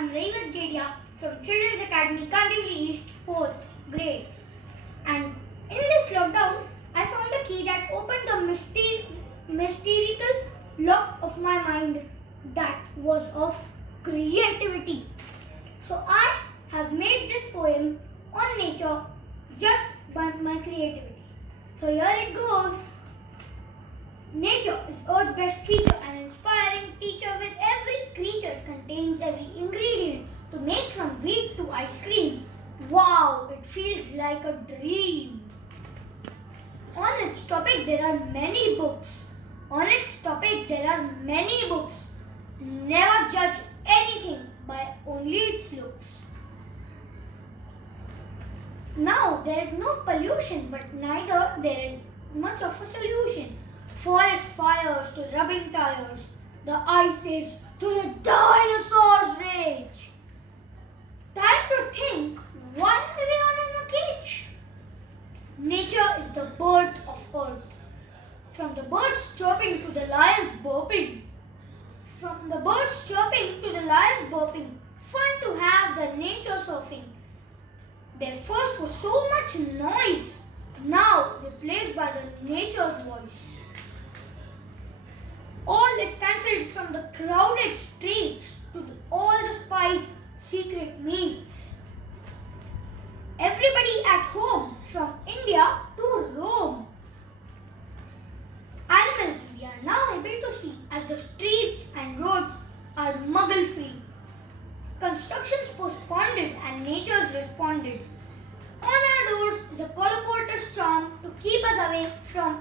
am Raivat Gedia from Children's Academy, Kandivali East, 4th grade. And in this lockdown, I found a key that opened the mystical lock of my mind that was of creativity. So I have made this poem on nature just by my creativity. So here it goes. Nature is Earth's best feature, an inspiring teacher with every creature contains every ingredient to make from wheat to ice cream. Wow, it feels like a dream. On its topic there are many books. Never judge anything by only its looks. Now there is no pollution, but neither there is much of a solution. Forest fires to rubbing tires, the ice age to the dinosaurs' rage. Time to think, why are we all in a cage? Nature is the birth of earth. From the birds chirping to the lions burping. Fun to have the nature surfing. There first was so much noise, now replaced by the nature's voice. All is cancelled from the crowded streets to all the spies' secret meets. Everybody at home, from India to Rome. Animals we are now able to see as the streets and roads are muggle-free. Constructions postponed and nature's responded. On our doors is a colloporter's charm to keep us away from